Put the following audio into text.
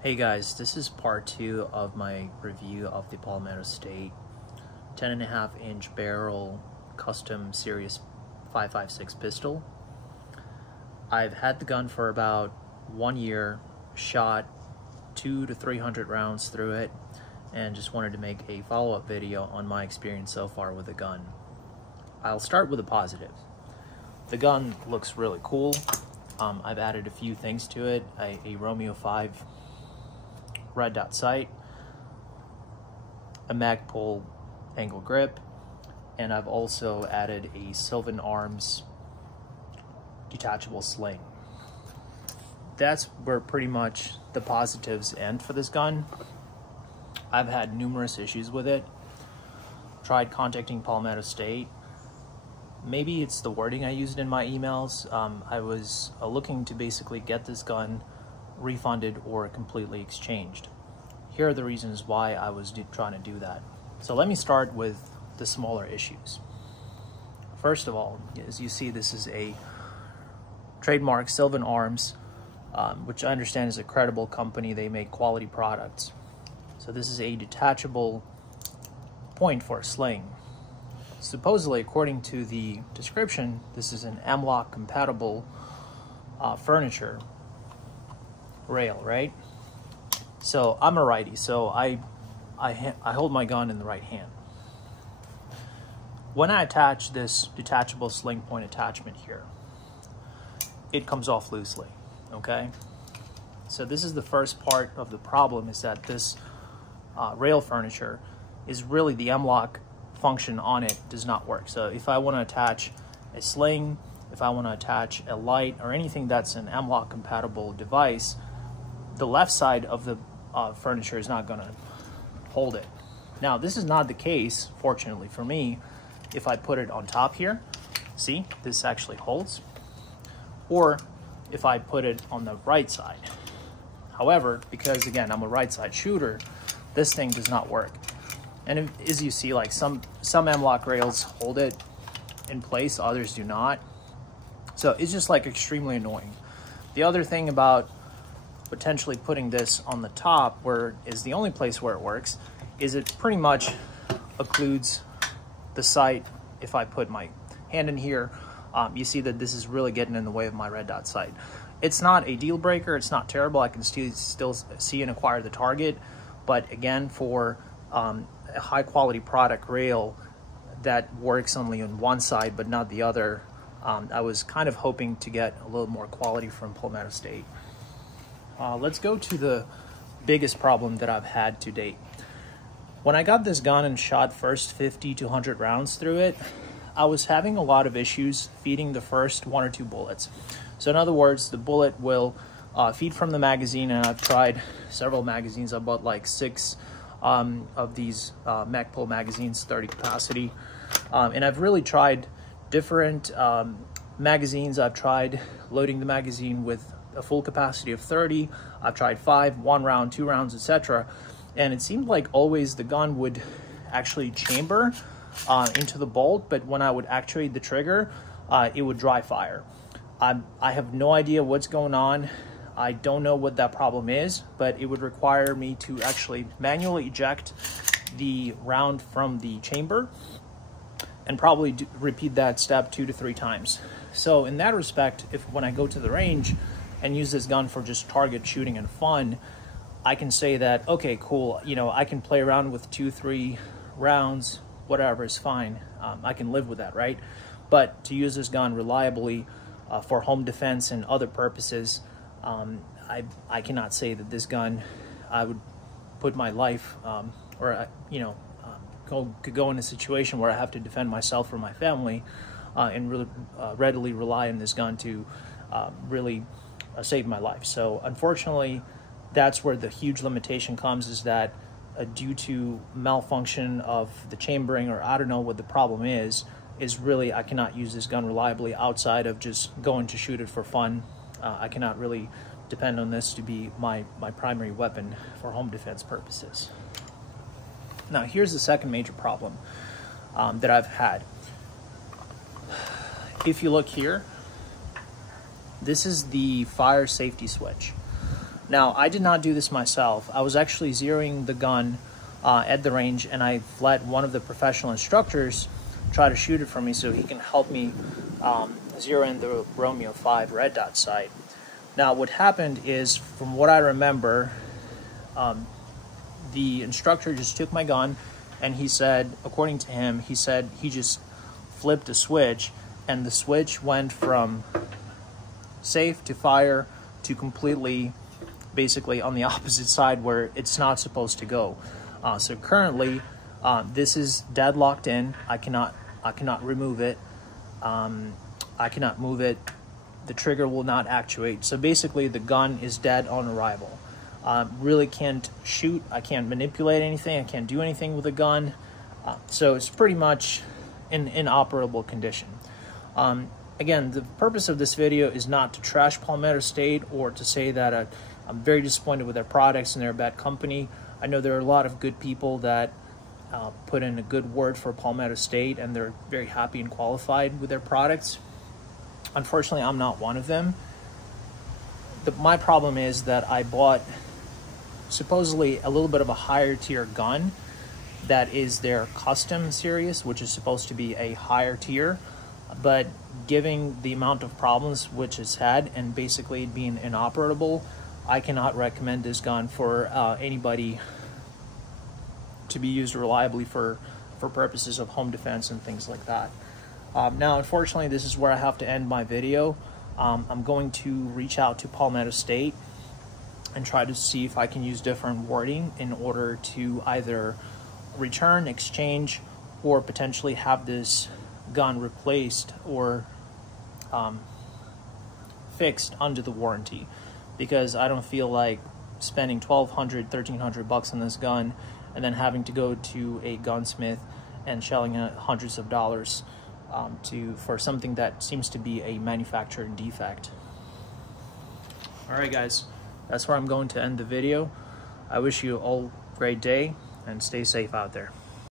Hey guys, this is part 2 of my review of the Palmetto State 10.5-inch barrel custom series 5.56 pistol. I've had the gun for about 1 year, shot 200 to 300 rounds through it, and just wanted to make a follow-up video on my experience so far with the gun. I'll start with the positive. The gun looks really cool. I've added a few things to it, a Romeo 5 red dot sight, a Magpul angle grip, and I've also added a Sylvan Arms detachable sling. That's where pretty much the positives end for this gun. I've had numerous issues with it. Tried contacting Palmetto State. Maybe it's the wording I used in my emails. I was looking to basically get this gun refunded or completely exchanged. Here are the reasons why I was trying to do that. So let me start with the smaller issues. First of all, as you see, this is a trademark Sylvan Arms, which I understand is a credible company. They make quality products. So this is a detachable point for a sling. Supposedly, according to the description, this is an M-LOK compatible furniture rail, right? So I'm a righty, so I hold my gun in the right hand. When I attach this detachable sling point attachment here, it comes off loosely, okay? So this is the first part of the problem, is that this rail furniture is really the M-LOK function on it does not work. So if I want to attach a sling, if I want to attach a light or anything that's an M-LOK compatible device, the left side of the furniture is not going to hold it. Now, this is not the case, fortunately for me, if I put it on top here. See, this actually holds. Or if I put it on the right side. However, because again, I'm a right side shooter, this thing does not work. And as you see, like some M-LOK rails hold it in place, others do not. So it's just like extremely annoying. The other thing about potentially putting this on the top, where is the only place where it works, is it pretty much occludes the sight. If I put my hand in here, you see that this is really getting in the way of my red dot sight. It's not a deal breaker, it's not terrible, I can still see and acquire the target, but again, for a high quality product rail that works only on one side but not the other, I was kind of hoping to get a little more quality from Palmetto State. Let's go to the biggest problem that I've had to date. When I got this gun and shot first 50 to 100 rounds through it, I was having a lot of issues feeding the first 1 or 2 bullets. So in other words, the bullet will feed from the magazine, and I've tried several magazines. I bought like 6 of these Magpul magazines, 30 capacity. And I've really tried different magazines. I've tried loading the magazine with a full capacity of 30. I've tried 5, 1 round, 2 rounds, etc. And it seemed like always the gun would actually chamber into the bolt, but when I would actuate the trigger, it would dry fire. I have no idea what's going on. I don't know what that problem is, but it would require me to actually manually eject the round from the chamber and probably repeat that step 2 to 3 times. So in that respect, when I go to the range and use this gun for just target shooting and fun, I can say that, okay, cool, you know, I can play around with 2, 3 rounds, whatever is fine. I can live with that, right? But to use this gun reliably for home defense and other purposes, I cannot say that this gun, I would put my life, could go in a situation where I have to defend myself or my family, and really readily rely on this gun to really save my life. So unfortunately, that's where the huge limitation comes, is that due to malfunction of the chambering, or I don't know what the problem is really I cannot use this gun reliably outside of just going to shoot it for fun. I cannot really depend on this to be my primary weapon for home defense purposes. Now, here's the second major problem that I've had. If you look here, this is the fire safety switch. Now, I did not do this myself. I was actually zeroing the gun at the range, and I let one of the professional instructors try to shoot it for me so he can help me zero in the Romeo 5 red dot sight. Now, what happened is, from what I remember, the instructor just took my gun, and he said, according to him, he said he just flipped a switch, and the switch went from safe to fire to completely, basically on the opposite side where it's not supposed to go. So currently, this is deadlocked in. I cannot remove it. I cannot move it. The trigger will not actuate. So basically, the gun is dead on arrival. Really can't shoot. I can't manipulate anything. I can't do anything with the gun. So it's pretty much in inoperable condition. Again, the purpose of this video is not to trash Palmetto State or to say that I'm very disappointed with their products and they're a bad company. I know there are a lot of good people that put in a good word for Palmetto State, and they're very happy and qualified with their products. Unfortunately, I'm not one of them. My problem is that I bought supposedly a little bit of a higher tier gun that is their custom series, which is supposed to be a higher tier, but given the amount of problems which it's had and basically being inoperable, I cannot recommend this gun for anybody to be used reliably for purposes of home defense and things like that. Now, unfortunately, this is where I have to end my video. I'm going to reach out to Palmetto State and try to see if I can use different wording in order to either return, exchange, or potentially have this gun replaced or fixed under the warranty, because I don't feel like spending $1,200, $1,300 on this gun and then having to go to a gunsmith and shelling out hundreds of dollars for something that seems to be a manufacturing defect. Alright guys, that's where I'm going to end the video. I wish you all a great day and stay safe out there.